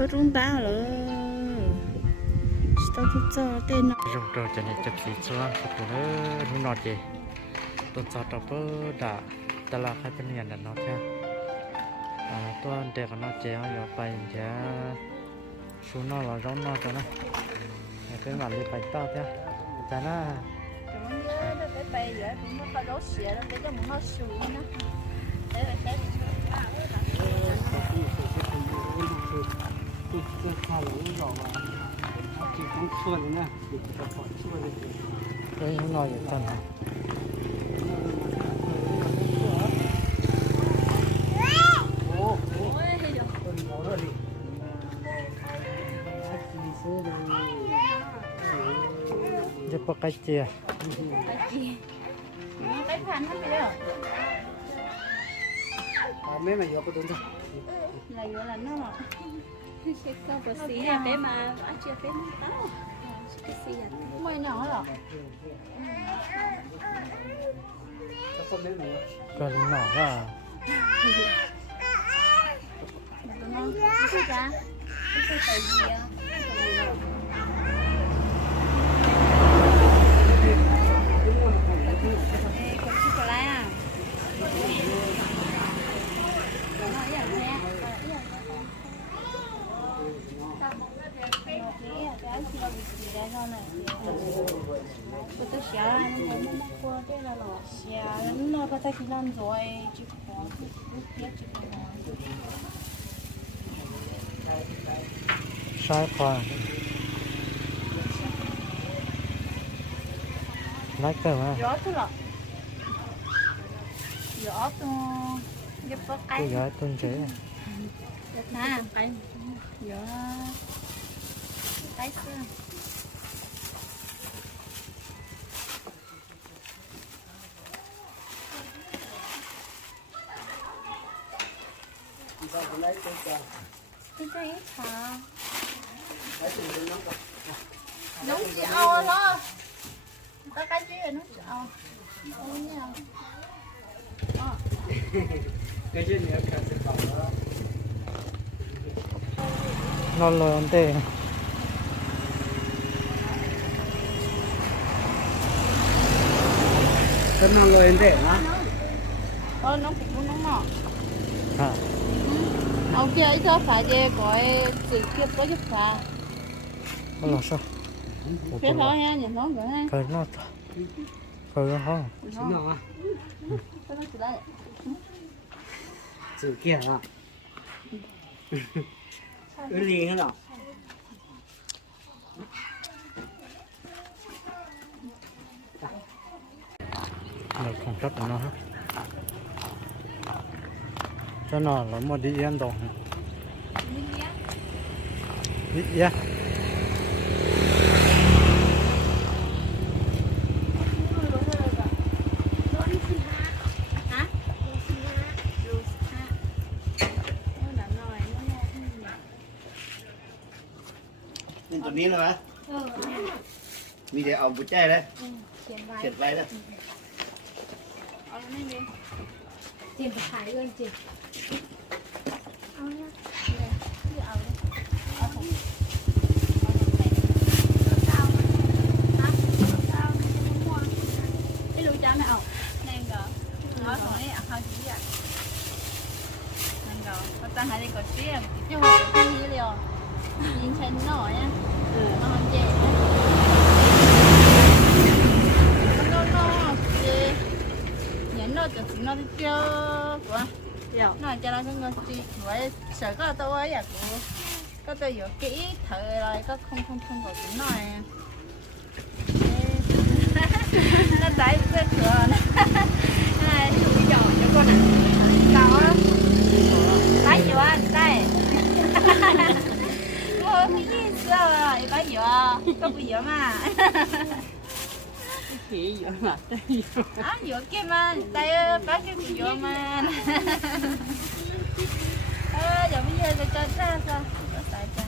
có trung ta rồi tao thích cho tên nó. Dùng trò cho nên chụp xí xuống chụp nó nó nọ chị tuần sau trò bơ đã ta là khai bên nhà nó theo à tôi để nó chế nó giờ bay giá xuống nó là giống nó cho nó. Cái mặt đi bay tao theo cho nó nó cái bay vậy cũng nó có đốt nó cái muốn nó nó để ตินเสื้อผ้าหรือหล่อมาติดทั้งส่วนเลยนะติดกระป๋องส่วนเลยเฮ้ยหน่อยอย่างนั้นจะปกเจียไปผ่านมันไปแล้วไม่ไม่ยกก็โดนจ้ะไหลอยู่แล้วเนาะ cái xí là môi nhỏ rồi cho con mấy mà còn nhỏ ra nó cái ra. Cái tay gì á có lại à? Nó ý là xe. cái chi là bị nó này. Cái tôi xả nó có mắc qua. Cái là nó xả nó có thể khi làm rồi chứ khó lúc biết chứ không sai khoa lấy cơ mà. Gió thôi lọ gió tôi giúp có cái gói tuân chế. Nè cái gió cái xưa cái từng cái nóng nóng chảo đó có cái gì nóng chảo nóng nhau cái chuyện này cần phải bảo đó nó lớn tê tân năng rồi để hả? ờ nó cũng nóng nọ à ông kia ấy cho phải về gọi sự kia có giúp phà nó là sao? Cái đó nha nhìn nó vậy ha. Phải nó phải nó. Không chính nào à cái đó chỉ đây. Sự kia hả? Cái gì thế nào là không chấp nó hết cho nó là một đi yên đồng đi yên nên tụi ní rồi hả mi để ông bút chai đấy chuyển vai đấy tiền phải khải lên chị trên nó nhá nó không chê nó nó chê nhẫn nó chỉ đi chơi của nó cho nó cái ngon vậy sợ có tôi à của có tôi vừa kỹ thợ rồi có không không không có cũng nói nó đẩy cái cửa. Này bây giờ cho con này đó đẩy chưa anh đây mua cái gì sao rồi đẩy chưa có bây giờ mà. Chỉ vậy mà? Á vừa kia mà đây bán cái gì vừa mà. Ờ giờ bây giờ cho ra sao? Có tại cha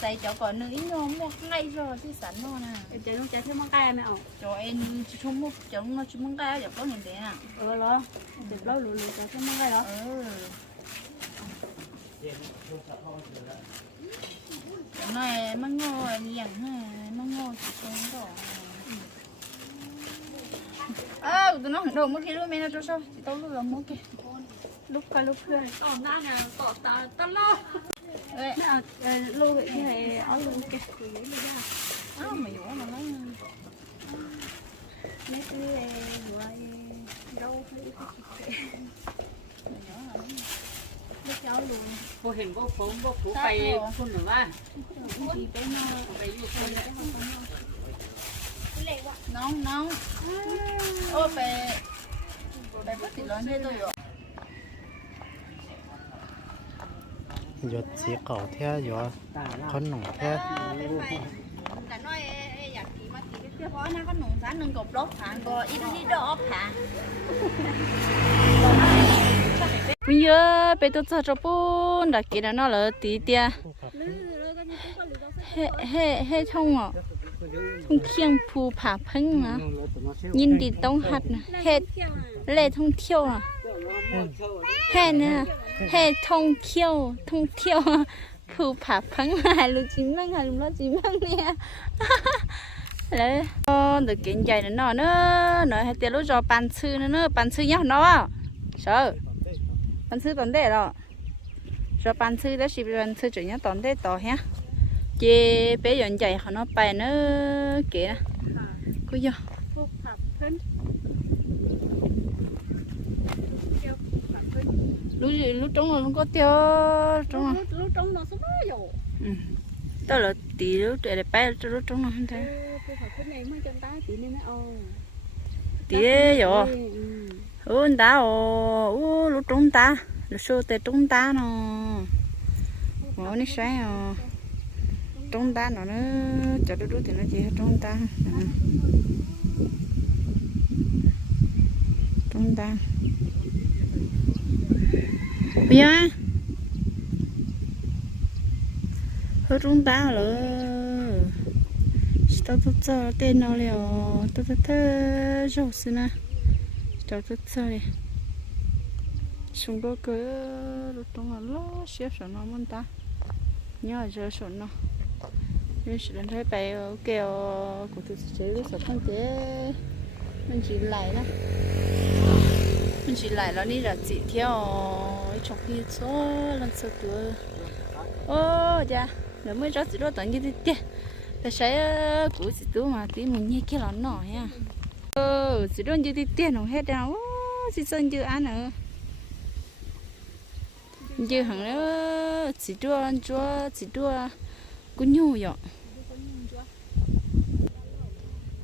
tại chỗ còn nữ nhôm một ngay rồi thì sẵn rồi nè chị nó chạy theo món cay mẹ ổng. Chỗ em chung một chỗ nó chung một cái giờ có nhìn thấy nè ờ lo. Chị lâu lù lù chạy theo món cay đó. Ừ này măng ngô liền ha măng ngô chỉ có đỏ. À tụi nó đổ mất kia luôn mấy nó cho sao chỉ tao luôn là mất kia. Lúc cả lúc kia. Tỏ na nè tỏ ta ta lo. Đấy à lô vậy cái này áo luôn kia. Áo mày dỗ mà nó mấy cái ờ, rồi ờ, đâu phải เจ้าลุงพอเห็นพวกผมพวกผมไปคุณหรือว่าดีไปนอนไปอยู่คนน้องน้องโอ้ไปไปก็ติดร้อนได้ตัวอยู่หยดสีเก่าแท้อยู่ขนมแท้แต่น้อยอยากกินมากินเพื่อเพราะนะขนมสานหนึ่งกบลบผ่านก็อีกนิดดอกผานคุณเยอะ bé tôi cho cho bún đã kỹ nó là tí tia ลือแล้วก็นี่ก็หรือเรา hệ hệ hệ thông à thông khiêng phù phả phăng à nhìn đi tông hạt nè hệ เที่ยวอะ lệ thông thiêu à hệ nè hệ thông thiêu thông thiêu phù phả phăng hai lũ chín lăng hai lũ nó chín lăng nè lấy được kiện dày nữa nó nữa nó hay tiền lúc cho bàn sư nữa nữa bàn sư nhá nó sợ bạn sư tổn đề rồi rồi bạn sư đó chỉ bạn sư chủ nhá tổn đề tỏ hả, chị bé dọn chạy họ nó bay nó kìa cứ do lúc gì lúc trống nó không có tiêu trống nó lúc trống nó sớm rồi ừ. Tao là tí lúc trẻ đẹp bay lúc trống nó không thế tí rồi ôn ô anh ta ô lúc trúng ta. Lúc số tê trúng ta nó ngó nó xoay à trúng ta nó nó cho đu đu thì nó chỉ trúng ta. Trúng ta. Bây giờ hết trúng ta rồi tao tôi chờ tên nó liền tôi tôi tôi rồi xin à tao rất chờ đi chúng tôi cứ lúc trong là lo xếp sổ nó muốn ta nhớ giờ sổ nó nhưng sự thấy bài kêu của thực sẽ với sổ không thế mình chỉ lại đó mình chỉ lại nó đi là chỉ theo trong khi số lần sau tuổi ô dạ nếu mới cho chỉ đó tận như thế tiệt tại sao của chị tú mà tí mình như kia là nọ nha ờ chỉ đơn như đi tiền không hết đâu. Chỉ sơn chưa ăn nữa như hằng nữa. Chỉ đua chúa chỉ đua. Cũng nhu vậy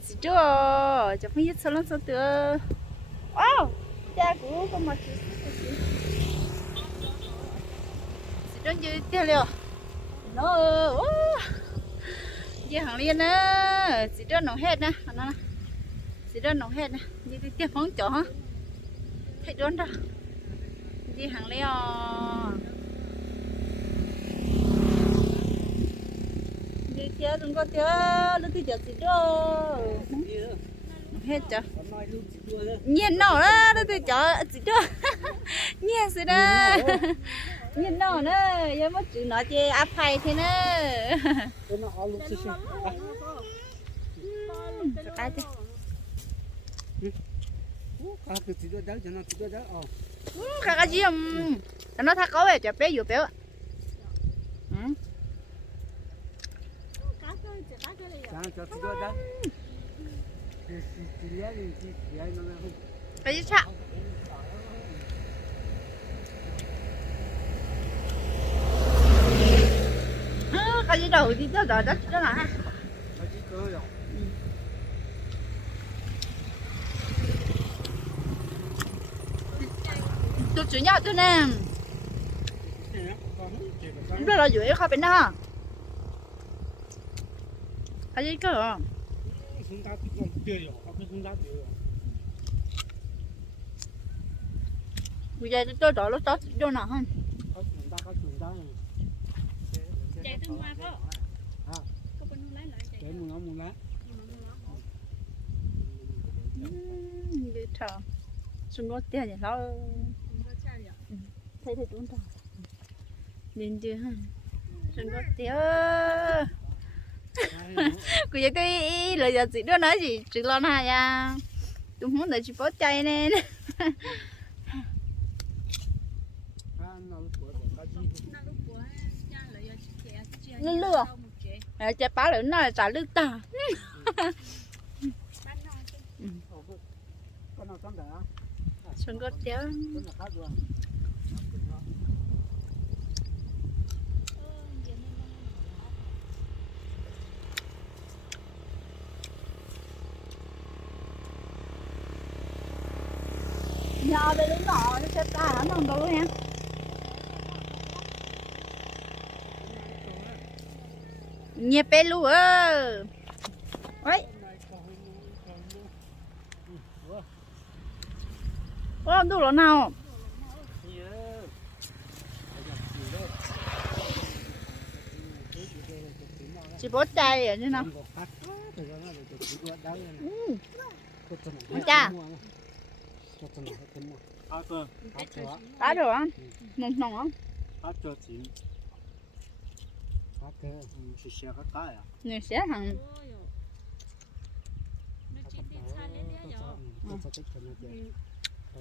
chỉ đua. Cho phải nhất sao lắm sao được ô, cha cũ có mặt chỉ đơn như tiền liệu nó như hằng liên á. Chỉ đơn nó hết nè nó chỉ đua nồng hết nè. Như thế tiêu phóng hả thấy đốn đâu đi hàng leo. Đi theo đừng có theo nó cứ giờ gì đó. Hết chưa? Nhìn nó đó nó cứ chờ gì đó. Nhìn gì đó. Nhìn nó nữa giờ mất chữ nó chơi áp hay thế nữa ai thế à cái chỉ đôi đá cho nó chỉ đôi đá ờ. Khá cái gì không? Nó thắt có về cho bé vừa bé ừ. Không? Cái gì chắc cái gì đầu thì đó đó đó đó là ha nó chỉ có rồi tôi chủ nhau tôi nè. Chúng tôi là dưới khó bên đó. Hay gì cơ bây giờ tôi đó lúc đó đâu nào không? Chạy tương hoa có có bên lá lại chạy muốn nó muốn lá. Sung có tiền thì nó thấy thấy tuấn tao nên chưa hả? đừng có tiêu cô vậy cái lời giờ chị đưa nói gì? Chị lo nà ya à? tôi muốn để chị bó chay nên. Lừa. À? chạy bá lửa nó là trả lừa ta xuân gót chéo nhỏ về lúc nọ nó sẽ ta nó không đâu nha nhẹ bé lu ơ ôi. Ô đủ rồi nào? Chỉ bó chay à như nào? Cha cá được không ngon ngon không nhiều sẽ hằng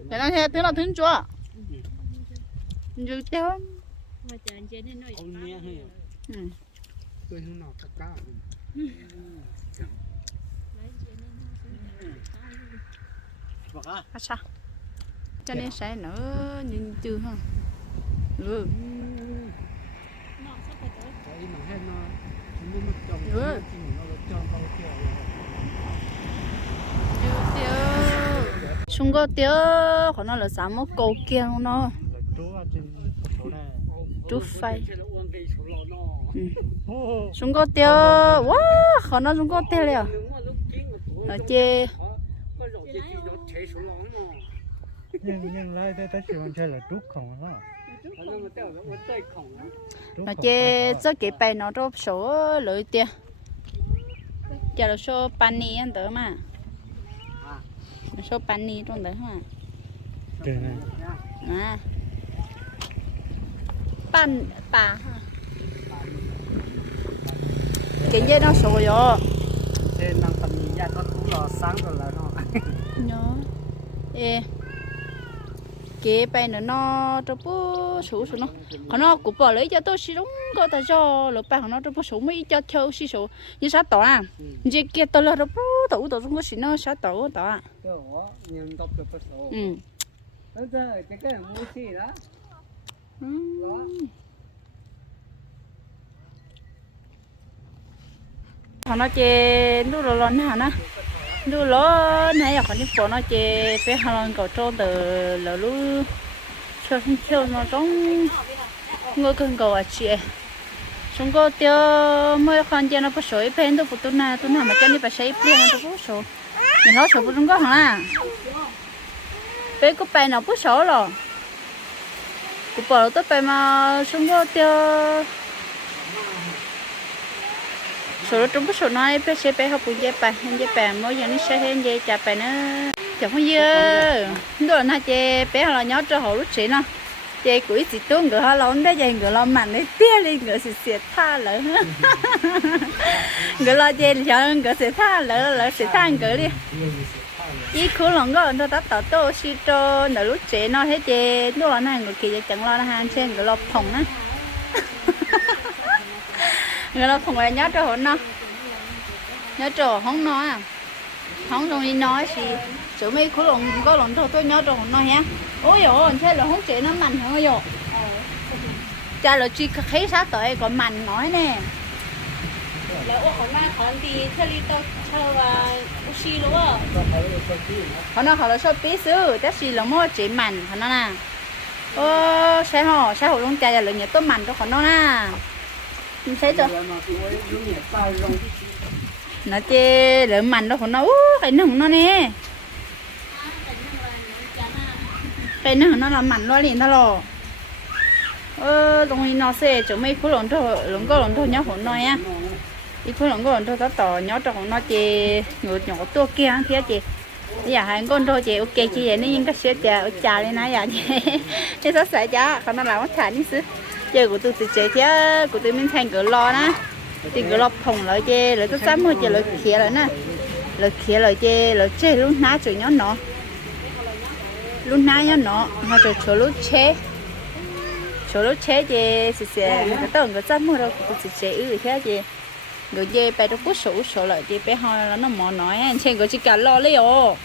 để nó theo tiếng là tiếng chúa như tiêu mà chẳng chế nên nói ừ à sao? Cho nên sẽ nữa nhìn chưa ha. Ừ. Chúng có tiêu còn nó là sao một câu kia nó. Chú phai chúng có tiêu wow còn nó chúng có tiêu liền ở chê nhưng nhưng lại tới tới chiều chơi là trúc không đó nó chê cho cái bài nó cho số lợi tiền. Giờ là số pani ăn tới mà. Số pani trong đấy mà. Trời này à pan bà ha. Cái gì nó số rồi trên năng tầm nhìn ra có cú lò sáng rồi là nó. Nhớ. Ê cái bài nó nó cho bố số số nó họ nó cũng bỏ lấy cho tôi xí đúng có ta cho lỡ họ nó cho bố số mấy cho theo xí số như sao tỏ à như kia tôi là cho bố tổ tổ chúng có xí nó sao tổ tỏ à nhân đọc được số ừ đó giờ cái cái mua gì đó Ừ. họ nói chê đu lò lò nào nè lu lo này là còn đi phố nó chè bé hà lan cầu trâu từ lò lu cho không theo nó trong ngồi cần cầu à chị chúng có tiêu, mới khoan à, à, cho nó có sổ ít pen đâu phụ tôi na tôi nào mà cho đi bà sấy pen nó có sổ. Nhìn nó sỏi chúng có hả? Bé có bài nào có sổ rồi cụ bỏ tôi bài mà, chúng có tiêu số chúng có số nói bé sẽ bé học cũng dễ bài anh dễ bài mỗi giờ nó sẽ hết dễ chả bài nữa chẳng có dơ đó là chị bé là nhớ cho họ lúc chị nó chị quỷ chỉ tôi ngựa họ lâu đấy chị ngựa lo mạnh đấy tia đi ngựa sẽ sẽ tha lỡ ngựa lo chị cho ngựa sẽ tha lỡ lỡ sẽ tha ngựa đi ý khu lòng có nó đã tạo tô si cho nở lúc trẻ nó hết chị nó là này người kia chẳng lo là hàng trên ngựa lo phòng á người ta không phải nhớ trò hổn nó nhớ trò không nói à. Không trong đi nói thì chỗ mấy khối lòng có lòng thôi tôi nhớ cho hổn nó ha ôi dồi thế là không chỉ nó mạnh hơn rồi. Cha là chỉ khí sát tới còn mạnh nói nè. Họ nói họ là shop bí xứ chắc gì là mua chỉ mặn họ nói nè. Ô xe họ xe họ luôn cha là nhà tốt mặn cho họ nói nè mình sẽ cho nó chê lỡ mạnh đó họ nói ú, cái nó nó nè. Cái nó nó là mạnh lo liền thôi rồi ờ trong nó sẽ chỗ mấy khu lồng thôi lồng có lồng thôi nhá của nó á đi khu lồng có lồng thôi tỏ nhớ cho nó chê người nhỏ tua kia thế chê. Dạ hai con thôi chị ok chị vậy nên những cái sữa chả chả lên nãy giờ chị thế sao sợ chả? Còn nó làm mất thả đi xứ chơi của tôi tự chế thế của tôi mình thành cái lo nè thì cái lo phồng lại chơi lại tôi dám mua chơi lại kia lại nè lại kia lại chơi lại chơi lúc ná chơi nhón nó. Lúc ná nhón nó mà chơi chơi lúc chế chơi. Lúc chế chơi sẽ sẽ cái tao cái dám mua đâu tôi tự chế ừ thế chơi người chơi bay đâu có số số lại chơi bé hoa là nó mò nói. Trên cái chỉ cả lo lấy ồ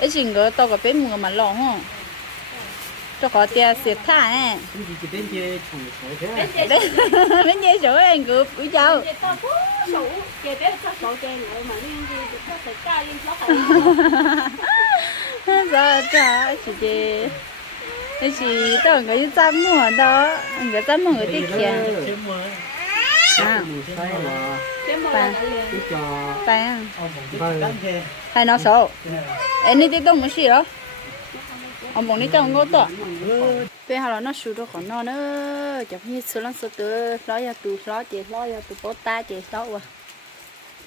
ấy chỉ cái tao cái bé mua mà lo hả cho có tiền xếp thả chỉ bên kia trồng sỏi thế bên dưới sữa anh cướp của cháu Chị ta có sổ, chị bé có sổ chị nữa mà liên gì thì có thể ca liên nó อ๋อมองนี่ก็งดต่ะเป็นฮร์ลน้าชูด้วของนอเนอจับนี่สุรังสุดเตอร้อยยาตูร้อยเจ็ร้อยยาตูโปตาเจ็ร้อยว่ะ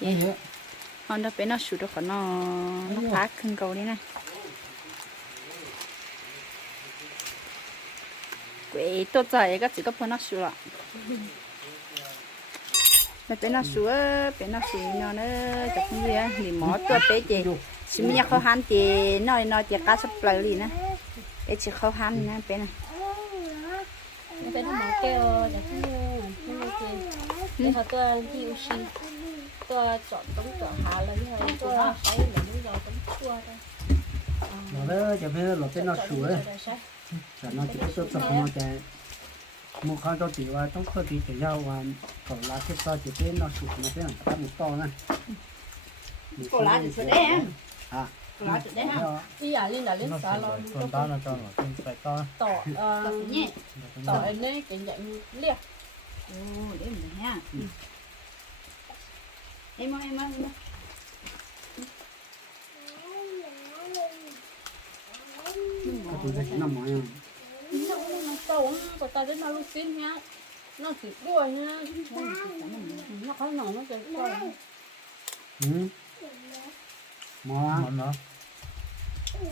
เยอะอันนั้เป็นน่าชูด้วของนอน้องพักขึ้นเกาหลีนะก๋วตัวใจก็จิก็พอน่าชูละมันเป็นน่าชูเออเป็นน่าชูนอเนอจับนี่อะหนีหมอตัวเป๊ะเจ็ชิมิยาเขาหันเจ็น้อยน้อยเจ็ก้าสเปรย์ลีนะ Chứ mà Bạn. là liền cái trò phải không vâng hay nó số em đi tiếp tục một xí đó ông bông đi trong ngô to bây giờ nó sụt được còn nó nữa chụp như sửa lắm sửa từ lo ya từ lo chị lo ya từ bố ta chị lo quá vậy còn đó bên nó sụt được còn nó nó phá khưng cầu đi này quỷ tôi chạy cái chỉ có bên nó sụt rồi mà bên nó sụt bên nó sụt nó nữa chụp như vậy thì mỏ tôi bé chị chỉ mình khó khăn thì nó nó chỉ cá sắp lại đi nè để chỉ khó khăn nè bên này Nó phải nó mở kêu để cái cái cái Để họ tôi chịu xì Tôi chọn tống chọn hạ là như vậy Tôi thấy là những giờ tống chua thôi nó đó chỉ biết là cái nó sủi là nó chỉ có tập nó chạy một khăn cho tiểu và trong cơ thể cái dao và còn lá cái to chỉ biết nó sủi nó biết là cái một to này Cổ lá thì sủi đấy á. à Cổ lá thì đấy ha. Đi à lên là lên sửa lo con nó cho nó con phải to Tỏ ờ, nhẹ Tỏ lên đấy cái nhận liệt. Ồ để mình nha. Em ơi em ơi em ơi. Tụi cái nó mỏi không Nó tỏ Của ta đến nó lúc xin nhá? Nó chỉ đuôi nhá. Nó khó nổi nó chỉ đuôi ừ. Mỏi nó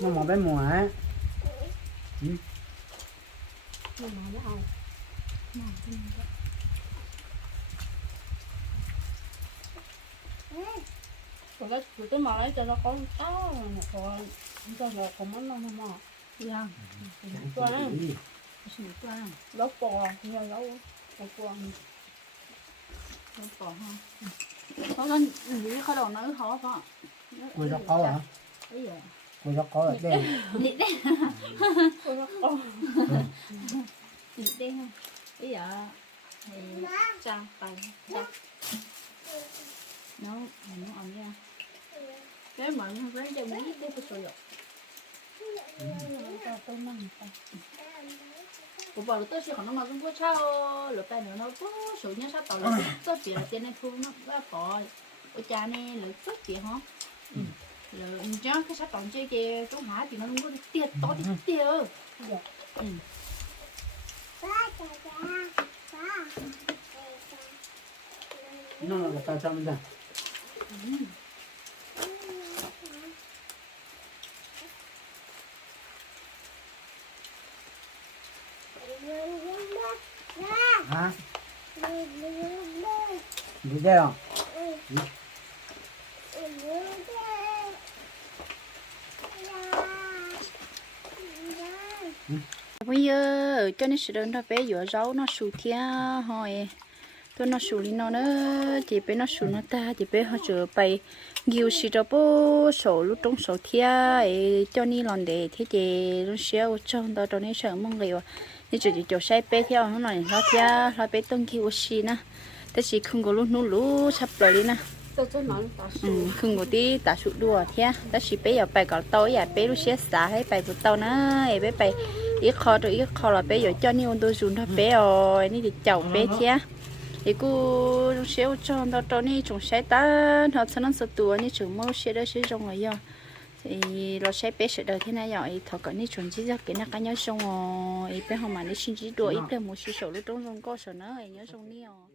nó nó mỏi bé mỏi ấy Nhưng mà nó không Rồi cái tụi tôi mà lấy cho nó có to một con cho nó có món nó mà dạ Qua đó Ừ. xin qua Gấu bò Nhiều gấu Gấu bò không còn ha có con gì khó đầu nữa khó phải Cô cho có hả? bây giờ Cô cho có ở đây. đi đấy Cô nó con đi đấy ha bây giờ thì trang tay trang nó nó ăn ra cái mà nó lấy cho mấy cái cái sợi Cho tôi mang tay của bảo tôi sẽ còn nó mà cũng có sao rồi tay nữa nó có số nhớ sao tao là tốt tiền là tiền này thu nó có. Ở cha này là tốt tiền hả rồi cho cái sắp tổng chơi kia trong hả thì nó không có tiền to thì tiền ừ Nó là tao cho mình ra. Hả? Đi đây không? Bây giờ cho nên sự đơn nó bé vừa rau nó sụt thia hỏi tôi nó sụt đi nó nữa chỉ bé nó sụt nó ta chỉ bé họ chở bay nhiều sự đó bố sổ lúc trong sổ thia ấy cho nên lần để thế chị lúc xíu trong đó cho nên sợ mong người thì chỉ chỉ cho sai bé theo nó này nó thia nó bé tung kia xí nè แต่สิคึงก็รู้นู้รู้ชับ Ừ, không có tí ta sụt đùa thế. Ta chỉ bây giờ bài có tối à bây lúc xé xả hay bài của tao nữa ấy bây bài ít khó rồi ít khó là bây giờ cho nên ông tôi dùng nó bé rồi nên thì chậu bé thế. Thì cô lúc xé cho nó cho nên chúng sẽ ta nó cho nó sợ tua nên chúng mau sẽ đó sẽ rong rồi thì nó sẽ bé sẽ đời thế này rồi thọ cả nên chúng chỉ ra cái nó cá nhớ xong rồi. Ấy bây hôm mà nó xin chỉ đùa ít là một số số lúc trong rong có sợ nó nhớ xong đi rồi.